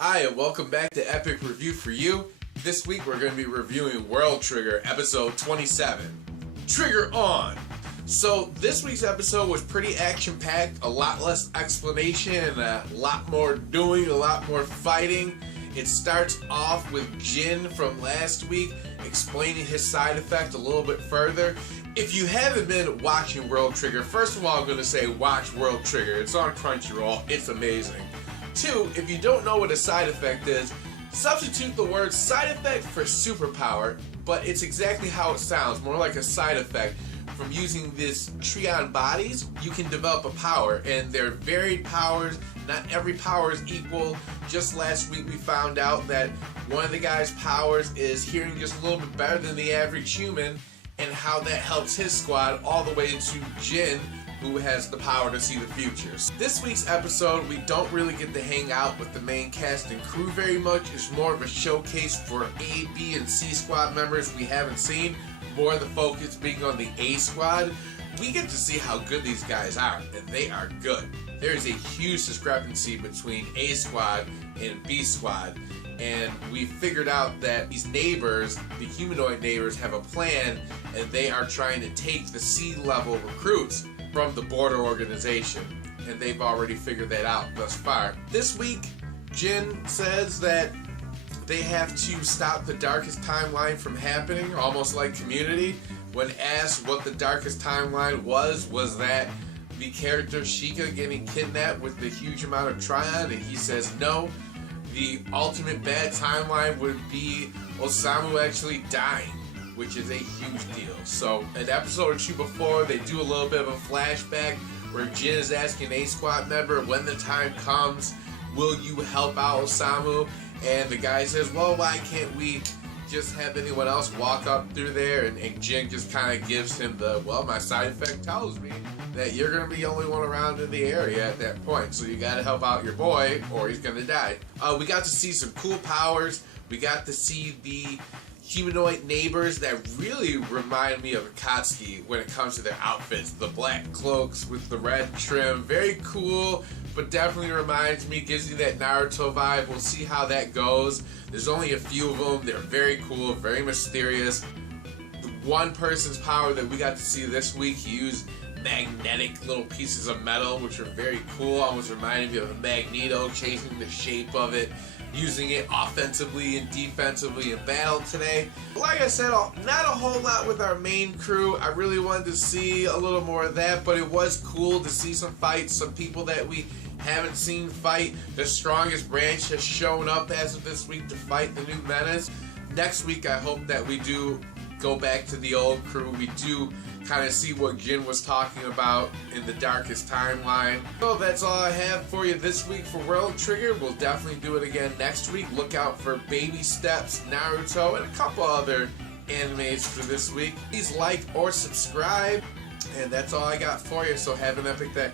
Hi, and welcome back to Epic Review for You. This week we're going to be reviewing World Trigger, episode 27. Trigger on! So this week's episode was pretty action-packed, a lot less explanation, and a lot more doing, a lot more fighting. It starts off with Jin from last week explaining his side effect a little bit further. If you haven't been watching World Trigger, first of all I'm going to say watch World Trigger. It's on Crunchyroll. It's amazing. Two, if you don't know what a side effect is, substitute the word side effect for superpower, but it's exactly how it sounds, more like a side effect. From using this Trion bodies, you can develop a power, and they're varied powers. Not every power is equal. Just last week we found out that one of the guy's powers is hearing just a little bit better than the average human, and how that helps his squad all the way to Jin, who has the power to see the future. This week's episode, we don't really get to hang out with the main cast and crew very much. It's more of a showcase for A, B, and C squad members we haven't seen. More of the focus being on the A squad. We get to see how good these guys are, and they are good. There is a huge discrepancy between A squad and B squad, and we figured out that these neighbors, the humanoid neighbors, have a plan, and they are trying to take the C-level recruits from the border organization, and they've already figured that out thus far. This week, Jin says that they have to stop the darkest timeline from happening, almost like Community. When asked what the darkest timeline was that the character Sheikah getting kidnapped with the huge amount of Trion, and he says no. The ultimate bad timeline would be Osamu actually dying, which is a huge deal. So an episode or two before, they do a little bit of a flashback where Jin is asking a squad member, when the time comes, will you help out Osamu? And the guy says, well, why can't we just have anyone else walk up through there? And Jin just kind of gives him the, well, my side effect tells me that you're going to be the only one around in the area at that point. So you got to help out your boy or he's going to die. We got to see some cool powers. We got to see the humanoid neighbors that really remind me of Akatsuki when it comes to their outfits. The black cloaks with the red trim, very cool, but definitely reminds me, gives you that Naruto vibe. We'll see how that goes. There's only a few of them. They're very cool, very mysterious. The one person's power that we got to see this week, he used magnetic little pieces of metal, which are very cool, almost reminded me of a Magneto, changing the shape of it, using it offensively and defensively in battle today. Like I said, not a whole lot with our main crew. I really wanted to see a little more of that, but it was cool to see some fights, some people that we haven't seen fight. The strongest branch has shown up as of this week to fight the new menace. Next week, I hope that we do go back to the old crew. We do kind of see what Jin was talking about in the darkest timeline. So that's all I have for you this week for World Trigger. We'll definitely do it again next week. Look out for Baby Steps, Naruto, and a couple other animes for this week. Please like or subscribe. And that's all I got for you, so have an epic day.